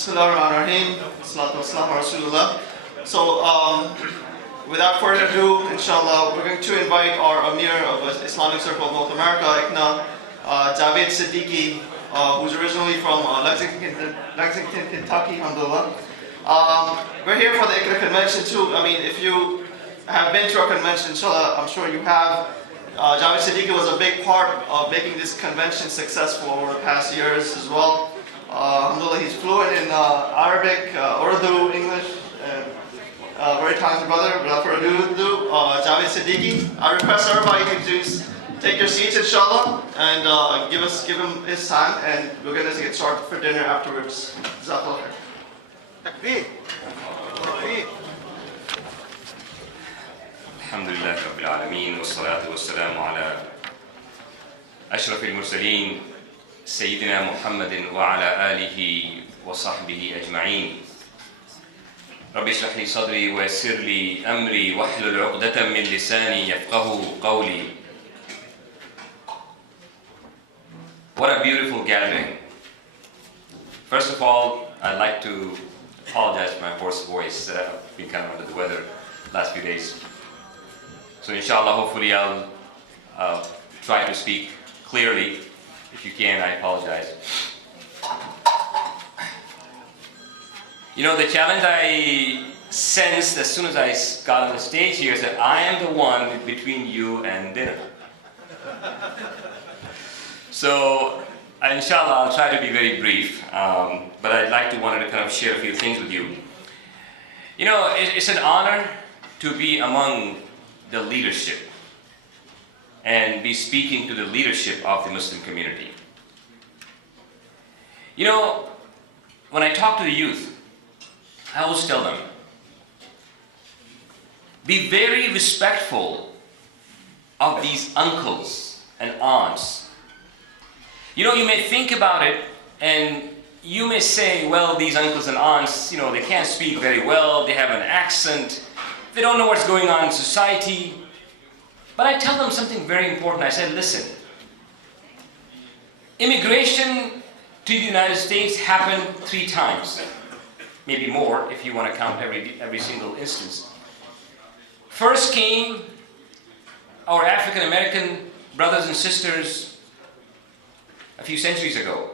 Bismillahirrahmanirrahim. Salatu wassalamu ala Rasulullah. So, without further ado, inshallah, we're going to invite our Ameer of Islamic Circle of North America, ICNA, Javaid Siddiqi, who's originally from Lexington, Kentucky, alhamdulillah. We're here for the ICNA convention too. I mean, if you have been to our convention, inshallah, I'm sure you have. Javaid Siddiqi was a big part of making this convention successful over the past years as well. Alhamdulillah, he's fluent in Arabic, Urdu, English, and very talented brother. Without further ado, Javaid Siddiqi. I request everybody to just take your seats, inshallah, and give him his time, and we're going to get started for dinner afterwards. Jazakallah khair. Takbir. Takbir. Alhamdulillah Rabbil Alameen, wa salatu wa salamu ala أشرف المرسلين سيدنا محمد وعلى آله وصحبه أجمعين. رب اشرح لي صدري ويسر لي أمري واحلل عقدة من لساني يفقه قولي. What a beautiful gathering. First of all, I'd like to apologize for my hoarse voice. I've been kind of under the weather last few days. So inshallah, hopefully I'll try to speak clearly. If you can, I apologize. You know, the challenge I sensed as soon as I got on the stage here is that I am the one between you and dinner. So, inshallah, I'll try to be very brief, but I'd like to wanted to kind of share a few things with you. You know, it's an honor to be among the leadership and be speaking to the leadership of the Muslim community. You know, when I talk to the youth, I always tell them, be very respectful of these uncles and aunts. You know, you may think about it and you may say, well, these uncles and aunts, you know, they can't speak very well, they have an accent, they don't know what's going on in society. But I tell them something very important. I said, listen, immigration to the United States happened 3 times, maybe more if you want to count every single instance. First came our African American brothers and sisters a few centuries ago.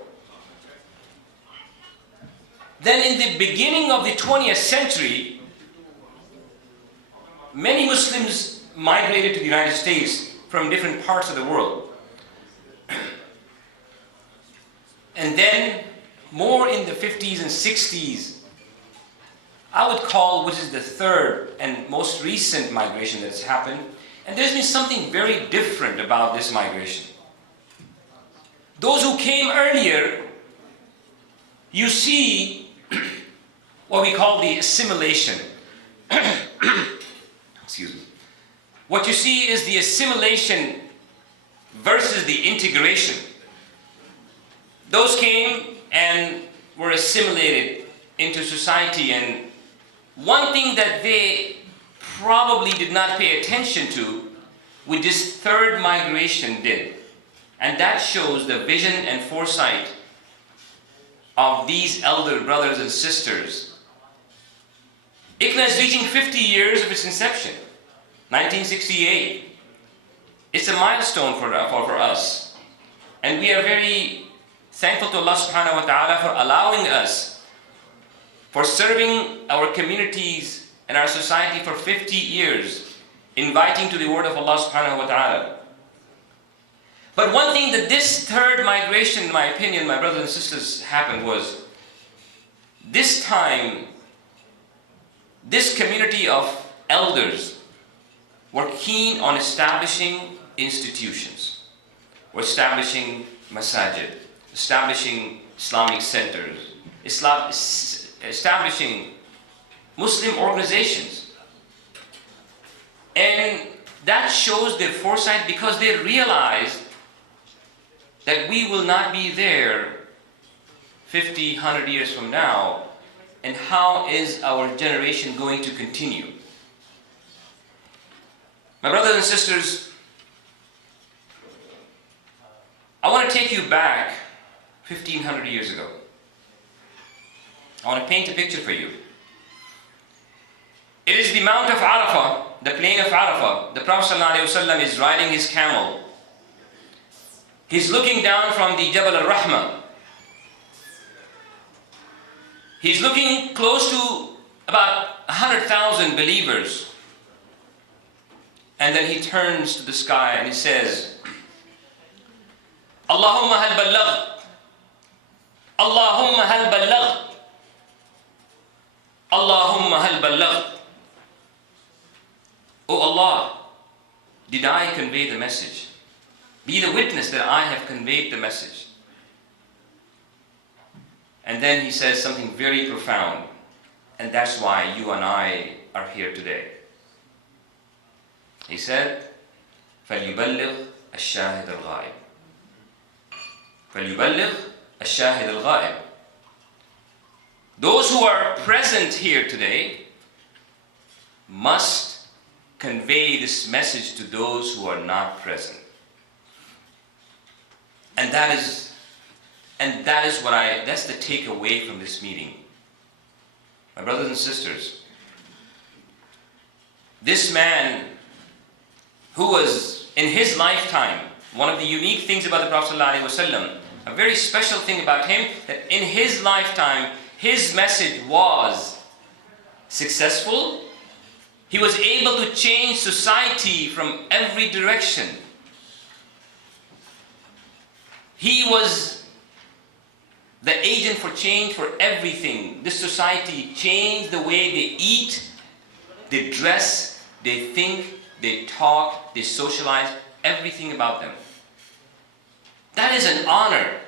Then in the beginning of the 20th century, many Muslims migrated to the United States from different parts of the world. And then, more in the 50s and 60s, I would call, which is the third and most recent migration that's happened, and there's been something very different about this migration. Those who came earlier, you see what we call the assimilation. Excuse me. What you see is the assimilation versus the integration. Those came and were assimilated into society, and one thing that they probably did not pay attention to, which this third migration did, and that shows the vision and foresight of these elder brothers and sisters. ICNA is reaching 50 years of its inception. 1968. It's a milestone for us. And we are very thankful to Allah subhanahu wa ta'ala for allowing us, for serving our communities and our society for 50 years, inviting to the word of Allah subhanahu wa ta'ala. But one thing that this third migration, in my opinion, my brothers and sisters, happened was, this time, this community of elders were keen on establishing institutions. We're establishing masajid, establishing Islamic centers, establishing Muslim organizations. And that shows their foresight because they realized that we will not be there 50, 100 years from now, and how is our generation going to continue? My brothers and sisters, I want to take you back 1,500 years ago. I want to paint a picture for you. It is the Mount of Arafah, the plain of Arafah. The Prophet ﷺ is riding his camel. He's looking down from the Jabal al-Rahmah. He's looking close to about 100,000 believers. And then he turns to the sky and he says, Allahumma hal ballagh. Allahumma hal ballagh. Allahumma hal ballagh. Oh Allah, did I convey the message? Be the witness that I have conveyed the message. And then he says something very profound, and that's why you and I are here today. He said, فَلْيُبَلِّغْ الشَّاهِدَ الْغَائِبِ. فَلْيُبَلِّغْ الشَّاهِدَ الْغَائِبِ. Those who are present here today must convey this message to those who are not present. And that's the takeaway from this meeting. My brothers and sisters, this man who was in his lifetime, one of the unique things about the Prophet ﷺ, a very special thing about him, that in his lifetime, his message was successful. He was able to change society from every direction. He was the agent for change for everything. This society changed the way they eat, they dress, they think, they talk, they socialize, everything about them. That is an honor.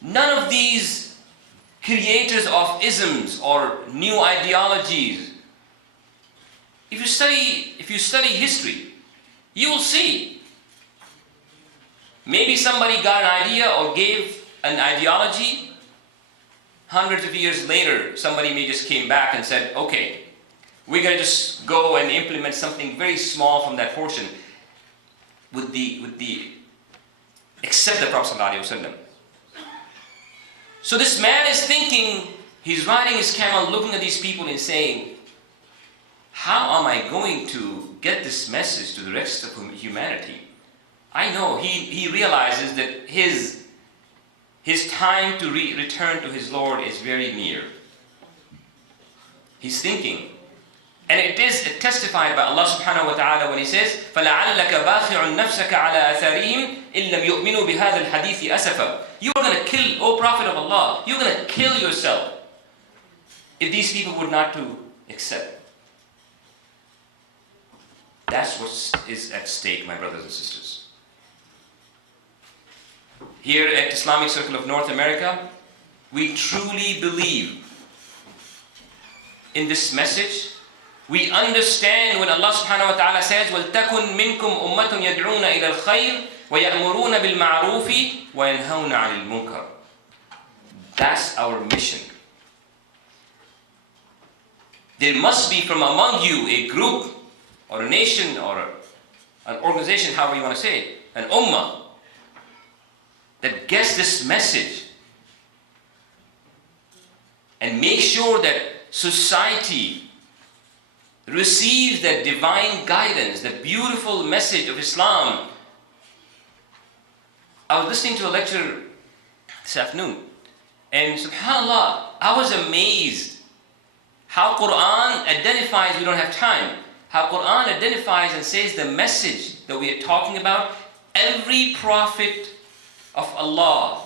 None of these creators of isms or new ideologies, if you study history, you will see. Maybe somebody got an idea or gave an ideology. Hundreds of years later, somebody may just came back and said, okay, we're going to just go and implement something very small from that portion with the except the Prophet ﷺ. So this man is thinking, he's riding his camel, looking at these people and saying, how am I going to get this message to the rest of humanity? I know he realizes that his time to return to his Lord is very near. He's thinking. And it is testified by Allah subhanahu wa ta'ala when He says, فَلَعَلَّكَ بَاخِعٌ نَفْسَكَ عَلَىٰ أَثَارِهِمْ إِن لَّمْ يُؤْمِنُوا بِهَذَا الْحَدِيثِ أَسَفًا. You are going to kill, O Prophet of Allah, you're going to kill yourself if these people would not to accept. That's what is at stake, my brothers and sisters. Here at Islamic Circle of North America, we truly believe in this message. We understand when Allah subhanahu wa ta'ala says, وَلْتَكُنْ مِنْكُمْ أُمَّةٌ يَدْعُونَ إِلَى الْخَيْرِ وَيَأْمُرُونَ بِالْمَعْرُوفِ وَيَنْهَوْنَ عَنِ الْمُنْكَرِ. That's our mission. There must be from among you a group or a nation or an organization, however you want to say it, an ummah, that gets this message and make sure that society receives that divine guidance, that beautiful message of Islam. I was listening to a lecture this afternoon, and subhanAllah, I was amazed how Quran identifies, we don't have time, how Quran identifies and says the message that we are talking about. Every prophet of Allah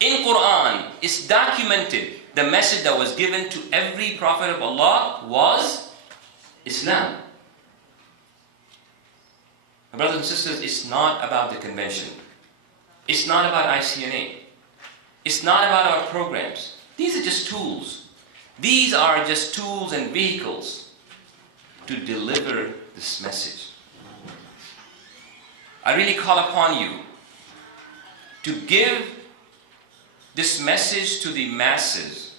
in Quran is documented. The message that was given to every prophet of Allah was Islam. My brothers and sisters, it's not about the convention. It's not about ICNA. It's not about our programs. These are just tools. These are just tools and vehicles to deliver this message. I really call upon you to give this message to the masses,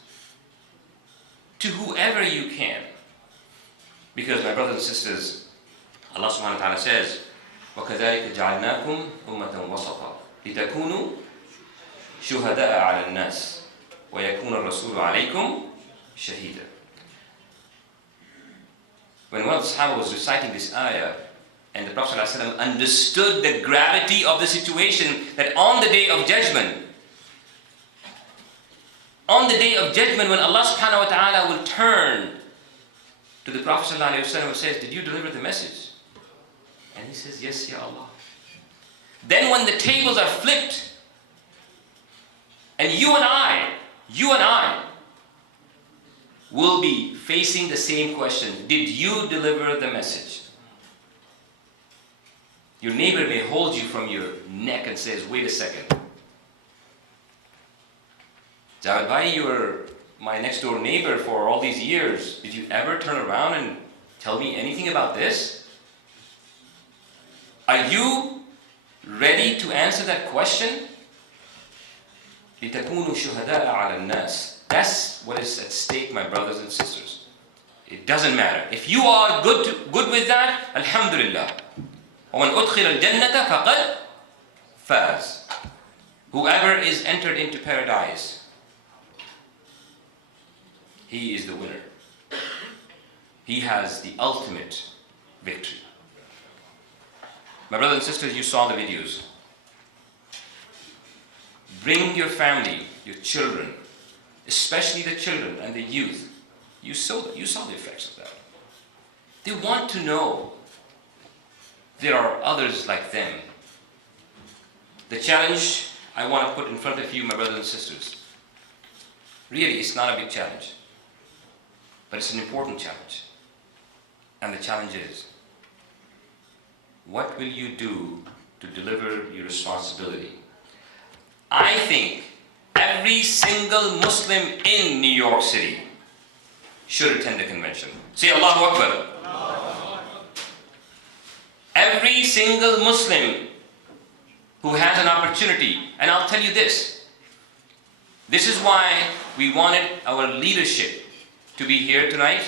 to whoever you can. Because my brothers and sisters, Allah subhanahu wa ta'ala says, وَكَذَلِكَ جَعَلْنَاكُمْ أُمَّةً وَسَطًا لِتَكُونُوا شُهَدَاءَ عَلَى النَّاسِ وَيَكُونَ الرَّسُولُ عَلَيْكُمْ شَهِيدًا. When one of the Sahaba was reciting this ayah, and the Prophet ﷺ understood the gravity of the situation, that on the day of judgment, when Allah subhanahu wa ta'ala will turn to the Prophet ﷺ and says, did you deliver the message? And he says, yes, Ya Allah. Then when the tables are flipped, and you and I will be facing the same question, did you deliver the message? Your neighbor may hold you from your neck and says, wait a second. Javaid, you were my next door neighbor for all these years. Did you ever turn around and tell me anything about this? Are you ready to answer that question? لِتَكُونُوا شُهَدَاءَ عَلَى النَّاسِ. That's what is at stake, my brothers and sisters. It doesn't matter. If you are good with that, alhamdulillah. وَمَنْ أُدْخِلَ الْجَنَّةَ فَقَدْ فَازَ. Whoever is entered into paradise, he is the winner. He has the ultimate victory. My brothers and sisters, you saw the videos. Bring your family, your children, especially the children and the youth. You saw the effects of that. They want to know there are others like them. The challenge I want to put in front of you, my brothers and sisters, really it's not a big challenge, but it's an important challenge. And the challenge is, what will you do to deliver your responsibility? I think every single Muslim in New York City should attend the convention. Say Allahu Akbar. Every single Muslim who has an opportunity, and I'll tell you this. This is why we wanted our leadership to be here tonight.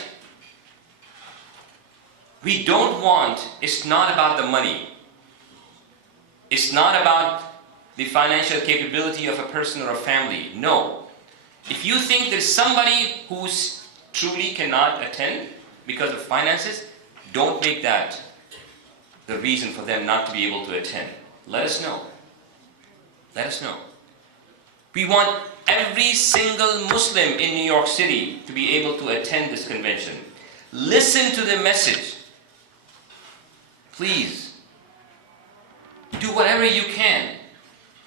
We don't want, it's not about the money. It's not about the financial capability of a person or a family. No. If you think there's somebody who truly cannot attend because of finances, don't make that the reason for them not to be able to attend. Let us know. Let us know. We want every single Muslim in New York City to be able to attend this convention. Listen to the message. Please, do whatever you can.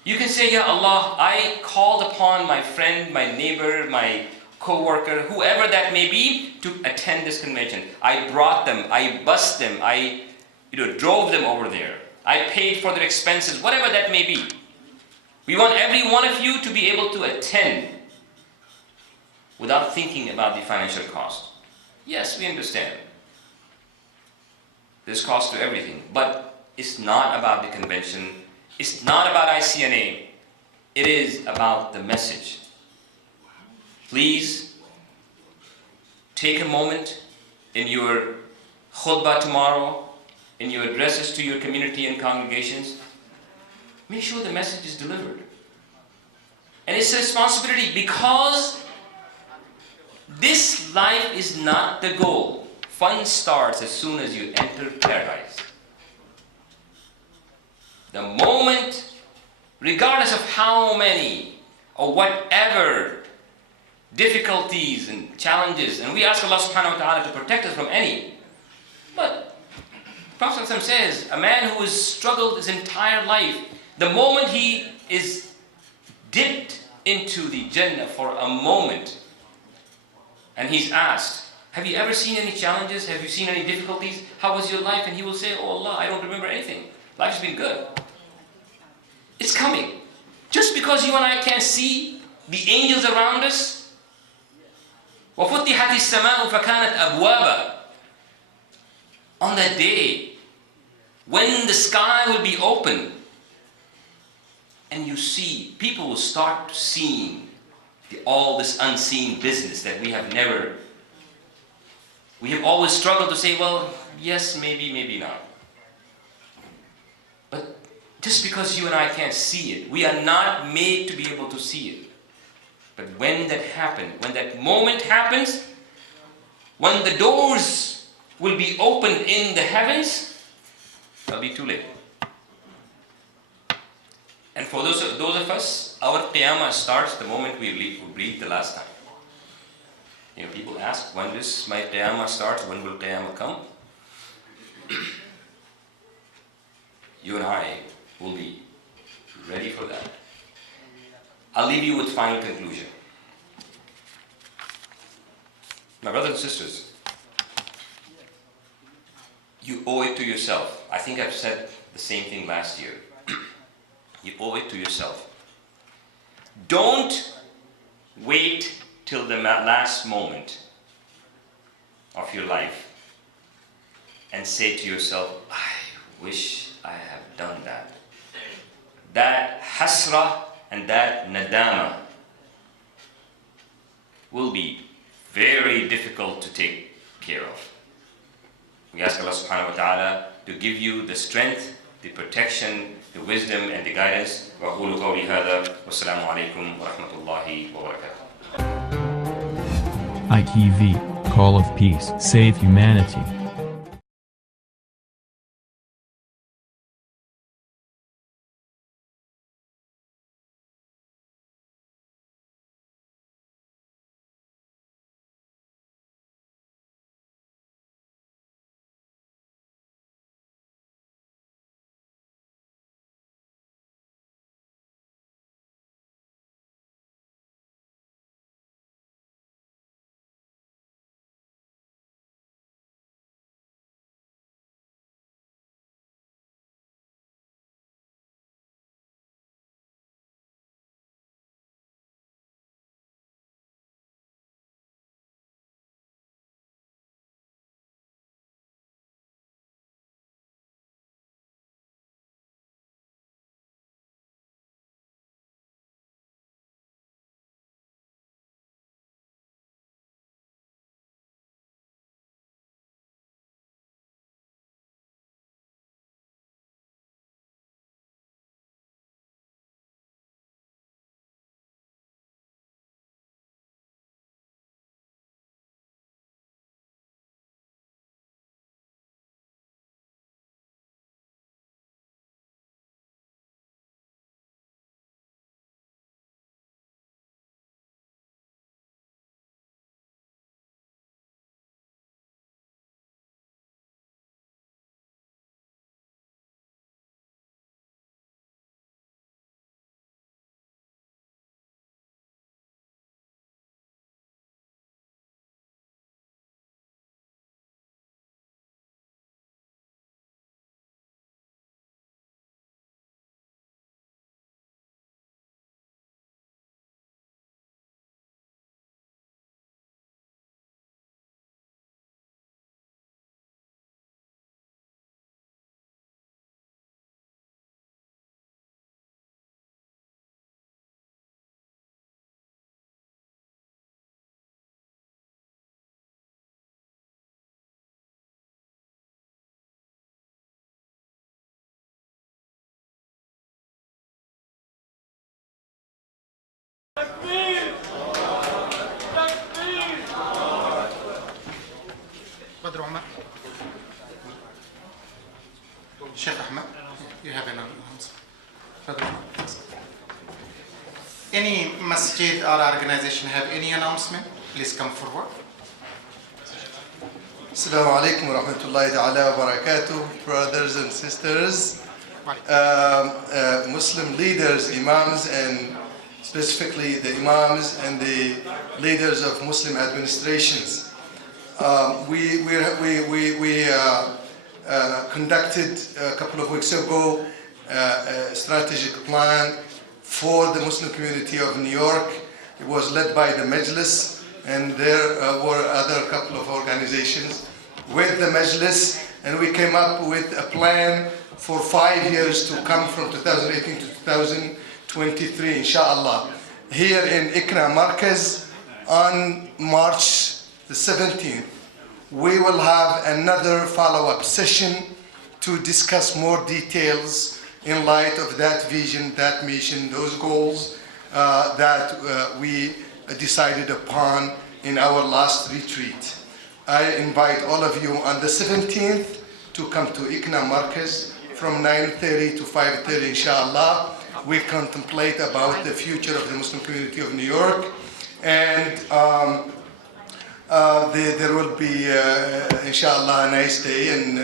You can say, Ya Allah, I called upon my friend, my neighbor, my co-worker, whoever that may be, to attend this convention. I brought them, I bused them, I drove them over there. I paid for their expenses, whatever that may be. We want every one of you to be able to attend without thinking about the financial cost. Yes, we understand. There's cost to everything, but it's not about the convention. It's not about ICNA. It is about the message. Please take a moment in your khutbah tomorrow, in your addresses to your community and congregations. Make sure the message is delivered. And it's a responsibility, because this life is not the goal. Fun starts as soon as you enter paradise. The moment, regardless of how many or whatever difficulties and challenges, and we ask Allah subhanahu wa ta'ala to protect us from any, but Prophet ﷺ says, a man who has struggled his entire life, the moment he is dipped into the Jannah for a moment, and he's asked, have you ever seen any challenges? Have you seen any difficulties? How was your life? And he will say, oh Allah, I don't remember anything. Life's been good. It's coming. Just because you and I can't see the angels around us, وَفُتِحَتِ السَّمَاءُ فَكَانَتْ أَبْوَابًا. On that day, when the sky will be open, and you see, people will start seeing all this unseen business that we have always struggled to say, well, yes, maybe, maybe not. But just because you and I can't see it, we are not made to be able to see it. But when that happens, when that moment happens, when the doors will be opened in the heavens, it'll be too late. And for those of us, our qiyamah starts the moment we breathe the last time. You know, people ask, when does my qiyamah start? When will qiyamah come? You and I will be ready for that. I'll leave you with final conclusion. My brothers and sisters, you owe it to yourself. I think I've said the same thing last year. You owe it to yourself. Don't wait till the last moment of your life and say to yourself, I wish I have done that. That hasra and that nadama will be very difficult to take care of. We ask Allah subhanahu wa ta'ala to give you the strength, the protection, the wisdom and the guidance. وأقول قولي هذا والسلام عليكم ورحمة الله وبركاته. ITV, Call of Peace, Save Humanity. Sheikh Ahmed, you have an announcement. Any masjid or organization have any announcement? Please come forward. Assalamu alaikum wa rahmatullahi ta'ala wa barakatuh, brothers and sisters, Muslim leaders, Imams, and specifically the Imams and the leaders of Muslim administrations. We conducted a couple of weeks ago a strategic plan for the Muslim community of New York. It was led by the Majlis, and there were other couple of organizations with the Majlis, and we came up with a plan for 5 years to come from 2018 to 2023, inshallah. Here in ICNA Markaz on March the 17th, we will have another follow-up session to discuss more details in light of that vision, that mission, those goals, that we decided upon in our last retreat. I invite all of you on the 17th to come to ICNA Markaz from 9:30 to 5:30, inshallah. We contemplate about the future of the Muslim community of New York, and there will be, inshallah, a nice day, and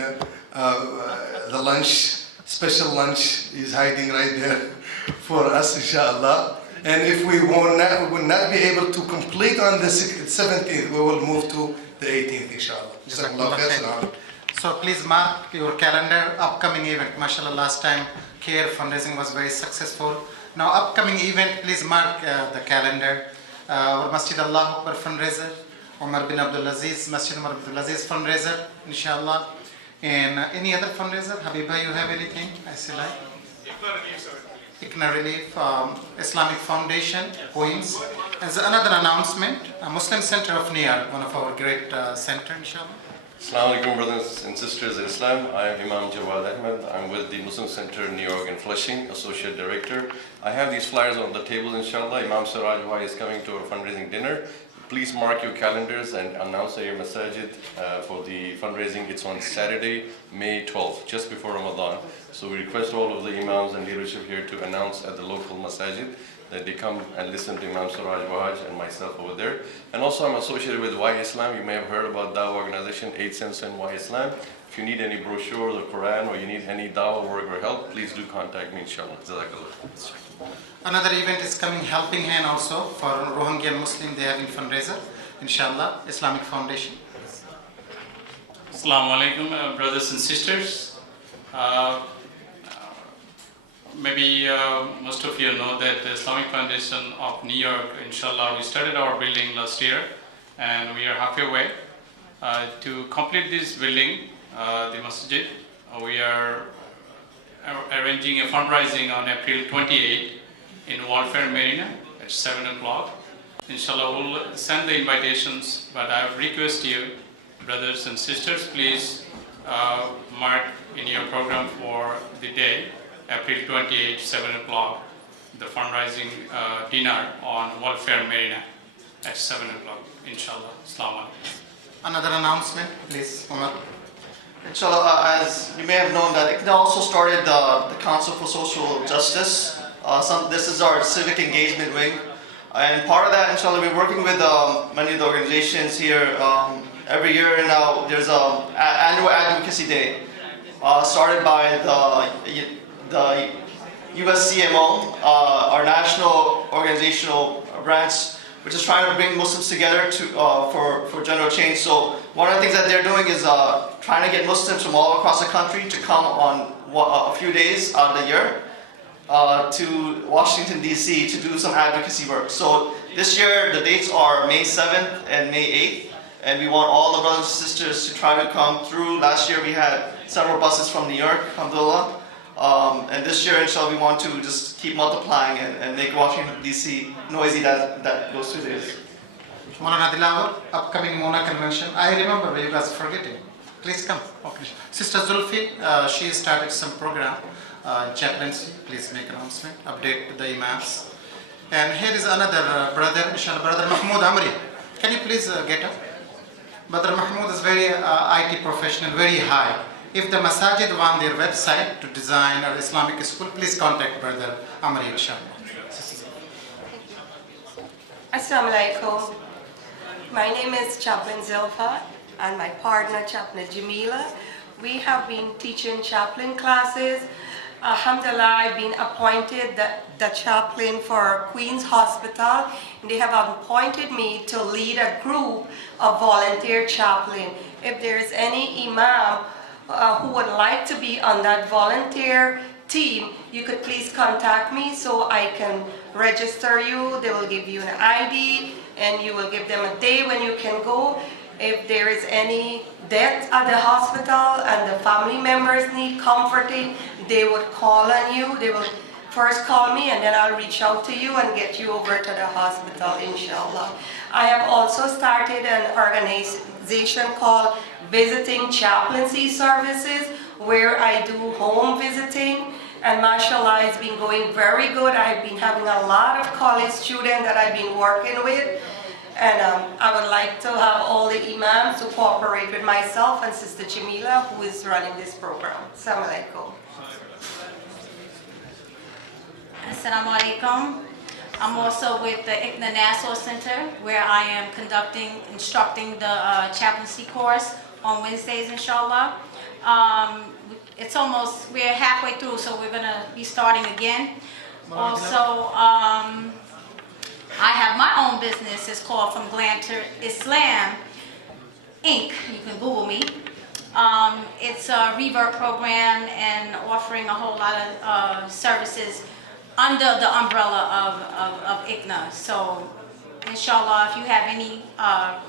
the lunch, special lunch is hiding right there for us, inshallah. And if we will not be able to complete on the 17th, we will move to the 18th, inshallah. Jazakallah khair. So please mark your calendar, upcoming event. MashaAllah, last time CARE fundraising was very successful. Now upcoming event, please mark the calendar. Our Masjid Allah Akbar fundraiser, Umar bin Abdul Aziz, Masjid Umar bin Abdul Aziz fundraiser, inshallah. And any other fundraiser? Habiba, you have anything? I see like. ICNA Relief, Islamic Foundation, Queens. As another announcement, a Muslim Center of New York, one of our great center, inshallah. Assalamu alaikum, brothers and sisters in Islam. I am Imam Javaid. I'm with the Muslim Center New York and Flushing, Associate Director. I have these flyers on the table, inshallah. Imam Siraj is coming to our fundraising dinner. Please mark your calendars and announce at your masajid for the fundraising. It's on Saturday, May 12th, just before Ramadan. So we request all of the imams and leadership here to announce at the local masajid that they come and listen to Imam Siraj and myself over there. And also I'm associated with Why Islam. You may have heard about Dawah organization, 8 Cents and Why Islam. If you need any brochure, the Quran, or you need any Dawah work or help, please do contact me, inshallah. Jazakallah. Another event is coming, Helping Hand also, for Rohingya Muslim, they have a fundraiser, inshallah, Islamic Foundation. Assalamu alaikum, brothers and sisters. Maybe most of you know that the Islamic Foundation of New York, inshallah, we started our building last year and we are halfway. To complete this building, the masjid, we are arranging a fundraising on April 28 in Welfare Marina at 7 o'clock. Inshallah, we'll send the invitations, but I would request you, brothers and sisters, please mark in your program for the day, April 28, 7 o'clock, the fundraising dinner on Welfare Marina at 7 o'clock, inshallah. Assalamu alaikum. Another announcement, please, Umar. Inshallah, as you may have known, that ICNA also started the Council for Social Justice. This is our civic engagement wing. And part of that, inshallah, we're working with many of the organizations here. Every year now, there's an annual advocacy day started by the USCMO, our national organizational branch, which is trying to bring Muslims together for general change. So one of the things that they're doing is trying to get Muslims from all across the country to come on a few days out of the year to Washington, D.C. to do some advocacy work. So this year, the dates are May 7th and May 8th, and we want all the brothers and sisters to try to come through. Last year, we had several buses from New York, alhamdulillah. And this year, inshallah, we want to just keep multiplying and make Washington, D.C. noisy that those 2 days. Maulana Dilawar, upcoming Mona convention. I remember, you guys forgetting. Please come. Okay. Sister Zulfi, she started some program, chaplaincy. Please make announcement, update the imams. And here is another brother, inshallah, Brother Mahmoud Amri. Can you please get up? Brother Mahmoud is very IT professional, very high. If the masajid want their website to design an Islamic school, please contact Brother Amri, inshallah. Assalamu alaikum. My name is Chaplain Zilfa and my partner Chaplain Jamila. We have been teaching chaplain classes. Alhamdulillah, I've been appointed the chaplain for Queens Hospital, and they have appointed me to lead a group of volunteer chaplain. If there is any imam who would like to be on that volunteer team, you could please contact me so I can register you. They will give you an ID and you will give them a day when you can go. If there is any death at the hospital and the family members need comforting, they would call on you. They will first call me and then I'll reach out to you and get you over to the hospital, inshallah. I have also started an organization called Visiting Chaplaincy Services, where I do home visiting And mashallah, it's been going very good. I've been having a lot of college students that I've been working with. And I would like to have all the imams to cooperate with myself and Sister Jamila, who is running this program. Assalamu alaikum. Assalamu alaikum. I'm also with the ICNA Nassau Center, where I am instructing the chaplaincy course on Wednesdays, inshallah. We're halfway through, so we're going to be starting again. Also, I have my own business. It's called From Glam to Islam, Inc. You can Google me. It's a revert program and offering a whole lot of services under the umbrella of ICNA. So, inshallah, if you have any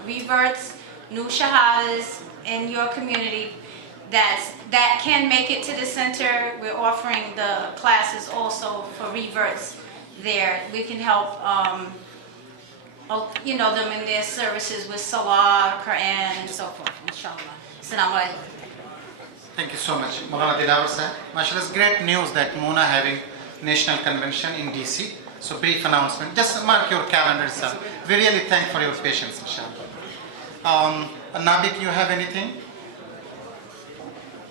reverts, new shahadas in your community that can make it to the center, we're offering the classes also for reverts there. We can help them in their services with Salah, Quran, and so forth, inshallah. Assalamu alaikum. Thank you so much. Maulana Dilawar sir. Mashallah, it's great news that Muna having National Convention in DC. So brief announcement. Just mark your calendar, sir. We really thank for your patience, inshallah. Nabik, you have anything?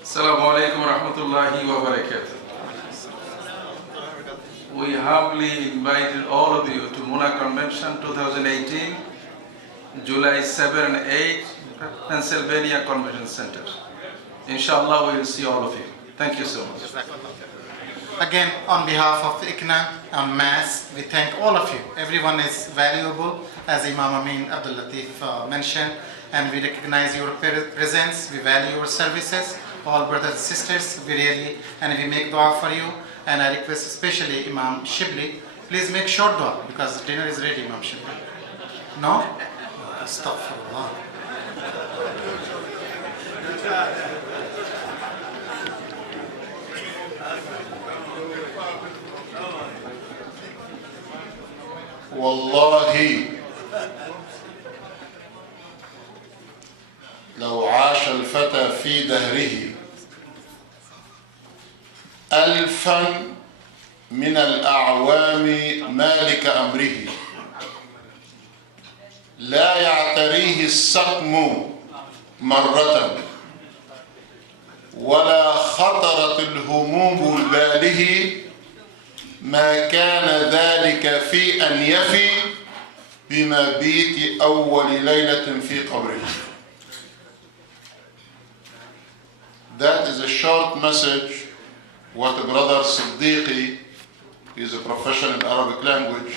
Assalamu alaikum wa rahmatullahi wa barakatuh. We humbly invited all of you to Muna Convention 2018, July 7 and 8, Pennsylvania Convention Center. Inshallah, we will see all of you. Thank you so much. Again, on behalf of ICNA and MAS, we thank all of you. Everyone is valuable, as Imam Amin Abdul Latif mentioned, and we recognize your presence, we value your services. All brothers and sisters, and we make dua for you. And I request especially Imam Shibli, please make short dua because dinner is ready, Imam Shibli. No? Astaghfirullah. والله لو عاش الفتى في دهره 1000 من الأعوام مالك أمره لا يعتريه السقم مرة ولا خطرت الهموم بباله ما كان ذلك في أن يفي بمبيت أول ليلة في قبره. That is a short message what the brother Siddiqi, he is a professional in Arabic language,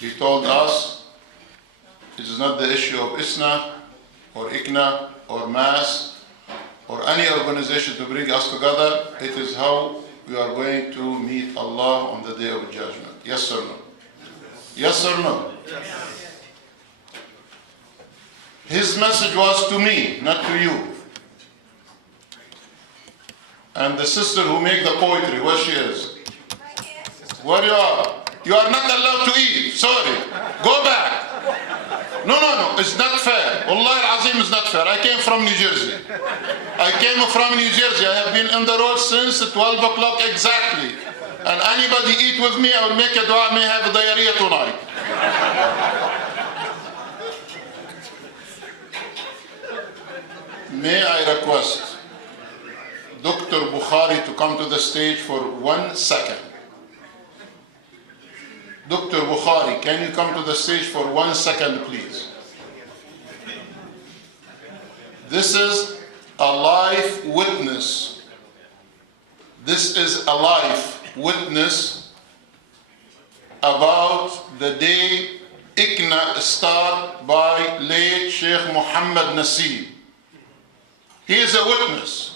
he told us. It is not the issue of ISNA or ICNA or MAS or any organization to bring us together. It is how we are going to meet Allah on the day of judgment. Yes or no? Yes or no? Yes. His message was to me, not to you. And the sister who make the poetry, where she is? Where you are? You are not allowed to eat. Sorry. Go back. No, it's not fair. Wallahi al-Azim is not fair. I came from New Jersey. I have been on the road since 12 o'clock exactly. And anybody eat with me, I will make a dua, may have diarrhea tonight. May I request Dr. Bukhari to come to the stage for 1 second. Dr. Bukhari, can you come to the stage for 1 second, please? This is a live witness. This is a live witness about the day ICNA started by late Sheikh Muhammad Nassim. He is a witness.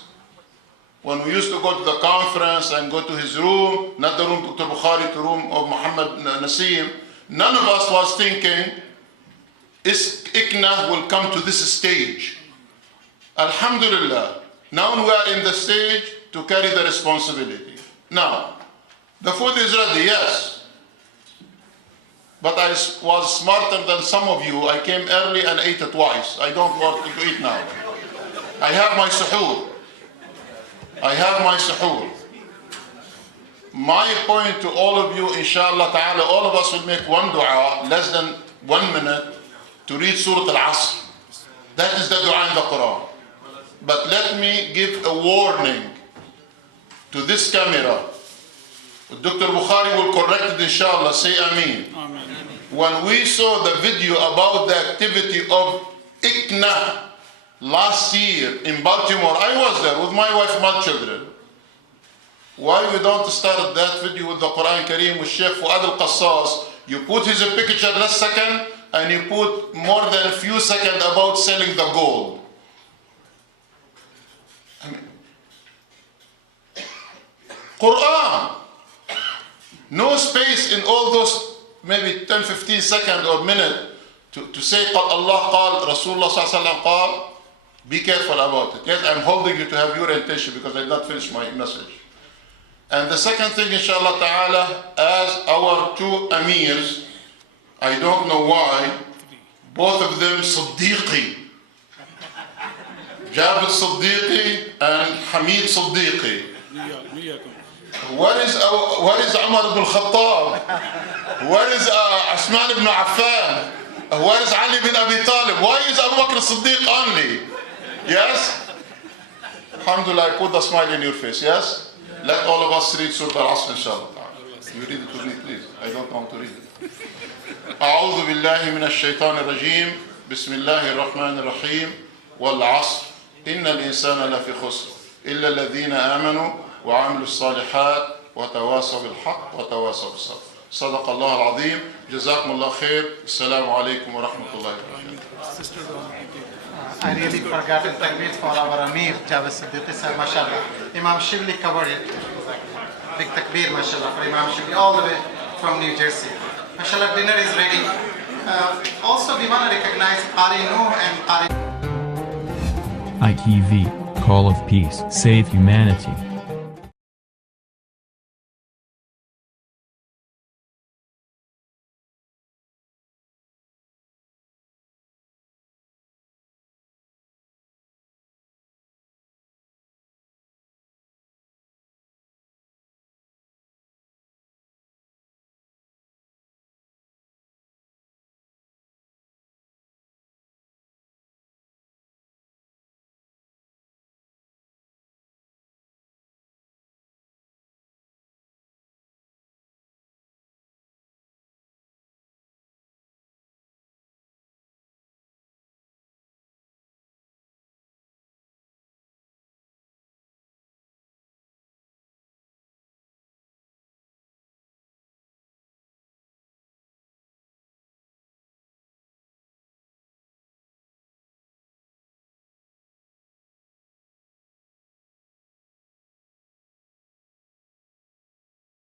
When we used to go to the conference and go to his room, not the room of Dr. Bukhari, the room of Muhammad Nassim, none of us was thinking, ICNA will come to this stage. Alhamdulillah, now we are in the stage to carry the responsibility. Now, the food is ready, yes. But I was smarter than some of you. I came early and ate it twice. I don't want to eat now. I have my suhoor. My point to all of you, inshallah ta'ala, all of us will make one dua, less than 1 minute, to read Surah Al-Asr. That is the dua in the Quran. But let me give a warning to this camera. Dr. Bukhari will correct it, inshallah. Say Ameer. When we saw the video about the activity of ICNA last year in Baltimore, I was there with my wife and my children. Why we don't start that video with the Quran Kareem with Sheikh Fuad al-Qassas? You put his picture last second and you put more than a few seconds about selling the gold. I mean, Quran. No space in all those maybe 10, 15 seconds or minute to say Allah qal, Rasulullah sallallahu alaihi wasallam qal. Be careful about it. Yes, I'm holding you to have your attention because I did not finish my message. And the second thing, inshallah ta'ala, as our two Amirs, I don't know why, both of them Siddiqi. Javaid Siddiqi and Hamid Siddiqi. Where is Umar ibn Khattab? Where is Osman ibn Affan? Where is Ali bin Abi Talib? Why is Abu Bakr Siddiq only? Yes? Alhamdulillah, I put the smile in your face, yes? Let all of us read Surah Al-Asr, inshallah. You read it to me, please. I don't want to read it. أعوذ بالله من الشيطان الرجيم بسم الله الرحمن الرحيم والعصر إن الإنسان لفي خسر إلا الذين آمنوا وعملوا الصالحات وتواصوا بالحق وتواصوا بالصبر صدق الله العظيم جزاكم الله خير السلام عليكم ورحمة الله وبركاته. I really forgot to takbir for our Ameer, Javaid Siddiqi sir, mashallah. Imam Shibli covered it. Big takbir, mashallah, for Imam Shibli, all the way from New Jersey. Mashallah, dinner is ready. Also, we want to recognize Qari Noor and Qari. ITV, Call of Peace, Save Humanity.